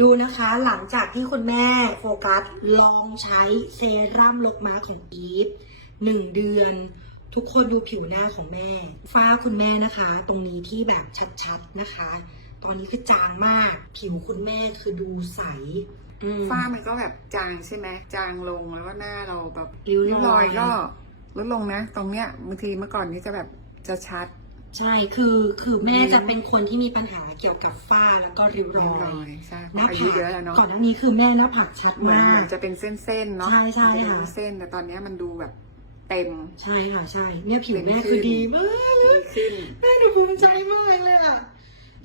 ดูนะคะหลังจากที่คุณแม่โฟกัสลองใช้เซรั่มลกม้าของอีฟหนึ่งเดือน ทุกคนดูผิวหน้าของแม่ ฝ้าคุณแม่นะคะ ตรงนี้ที่แบบชัดๆนะคะ ตอนนี้คือจางมาก ผิวคุณแม่คือดูใสอืมฝ้ามันก็แบบจางใช่ไหมจางลงแล้วก็หน้าเราแบบริ้วรอยรอยก็ลดลงนะ ตรงเนี้ยบางทีเมื่อก่อนนี้จะแบบจะชัด ใช่คือคือแม่จะเป็นคนที่มีปัญหาเกี่ยวกับฝ้าแล้วก็ริ้วรริ้วอรอยยใช่หน้าอาผายุกเยอะแล้วเนาะก่อนหน้านี้คือแม่หน้าผากชัดเหมือนมาเหมืก อนจะเป็นเส้นๆเนาะใช่ใช่ค่ะ เป็นเส้นแต่ตอนเนี้ยมันดูแบบเต็ม ใช่ค่ะใช่เนี่ยผิวเป็นแม่ขึ้นคือดีมากดีขึ้น แม่ดูภูมิใจมากเลยอะ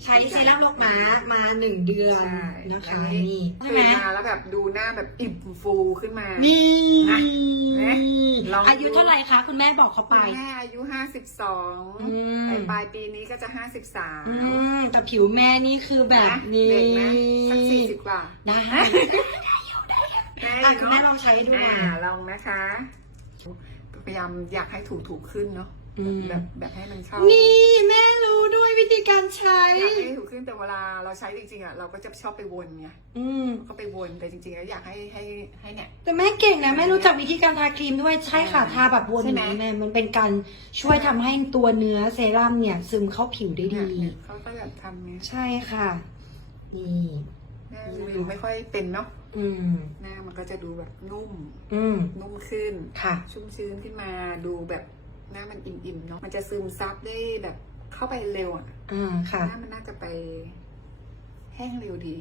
ใช้เซรั่มลกม้ามาหนึ่งเดือนใช่นะคะแล้วนี่ใช่ตื่ไหมนมาแล้วแบบดูหน้าแบบอิ่มฟูขึ้นมานี่ นะเห็นไหม ลองดูอายุเท่าไหร่คะคุณแม่บอกเขาไป คุณแม่อายุห้าสิบสองอืม ปลายปีนี้ก็จะห้าสิบสามอืมแต่ผิวแม่นี่คือแบบนี้เด็กนะสักสี่สิบกว่าได้ได้อะอยู่คุณเนแม่อะลองใช้ดูหน่อ่าอยลองนะคะ พยายามอยากให้ถูกถูกๆขึ้นเนาะอืมแบบแบบให้มันเข้า นี่แม่รู้ด้ วยวิธีการใช้ อยากให้ถูกขึ้นแต่เวลาเราใช้จริงๆอะเราก็จะชอบไปวนไงอืม ก็ไปวนแต่จริงๆแล้วอยากให้ให้ให้เนี่ย แต่แม่เก่งนะแม่รู้จักวิธีการทาครีมด้วยใช่ค่ะอ่าทาแบบวนใช่อไหมย่างนี้แม่มันเป็นการช่วยทำให้ตัวเนื้อเซรั่มเนี่ย ซึมเข้าผิวได้ดี เนี่ยเขาก็แบบทำเนี่ยใช่ค่ะ นี่ หน้าดูไม่ค่อยเป็นเนาะอืม หน้ามันก็จะดูแบบนุ่มอืม นุ่มขึ้น ค่ะ ชุ่มชื้นขึ้นมาดูแบบหน้ามันอิ่มๆเนาะมันจะซึมซับได้แบบ เข้าไปเร็วอะอ่าค่ะหน้ามันน่าจะไปแห้งเร็วดี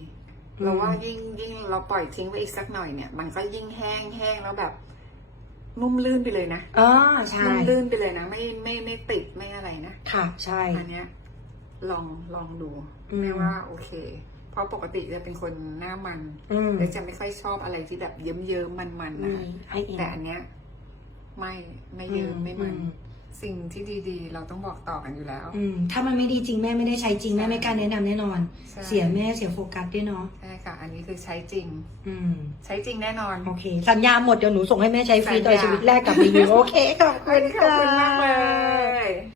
อืมเราว่ายิ่งยิ่งเราปล่อยทิ้งไว้อีกสักหน่อยเนี่ย มันก็ยิ่งแห้งแห้งแล้วแบบ นุ่มลื่นไปเลยนะอ๋อใช่นุ่มลื่นไปเลยนะไม่ไม่ไม่ติดไม่อะไรนะค่ะ ใช่อันเนี้ย ลองลองดูอืมแม่ว่าโอเค เพราะปกติจะเป็นคนหน้ามันอืมและจะไม่ค่อยชอบอะไรที่แบบเยิ้มเยิ้มมันมันๆนี่นะให้เองแต่อันเนี้ย ไม่ไม่เยิ้มไม่มันอื สิ่งที่ดีๆ เราต้องบอกต่อกันอยู่แล้ว อืมถ้ามันไม่ดีจริงแม่ไม่ได้ใช้จริงแม่ไม่กล้าแนะนำแน่นอน ใช่ เสียแม่เสียโฟกัสด้วยเนาะใช่ค่ะ อันนี้คือใช้จริง อืม ใช้จริงแน่นอน โอเค สัญญาหมดเดี๋ยวหนูส่งให้แม่ใช้ฟรีสัญญาต่อชีวิตแรกกับรีวิวโอเคขอบขคุณอบคุณมากเลค่ะย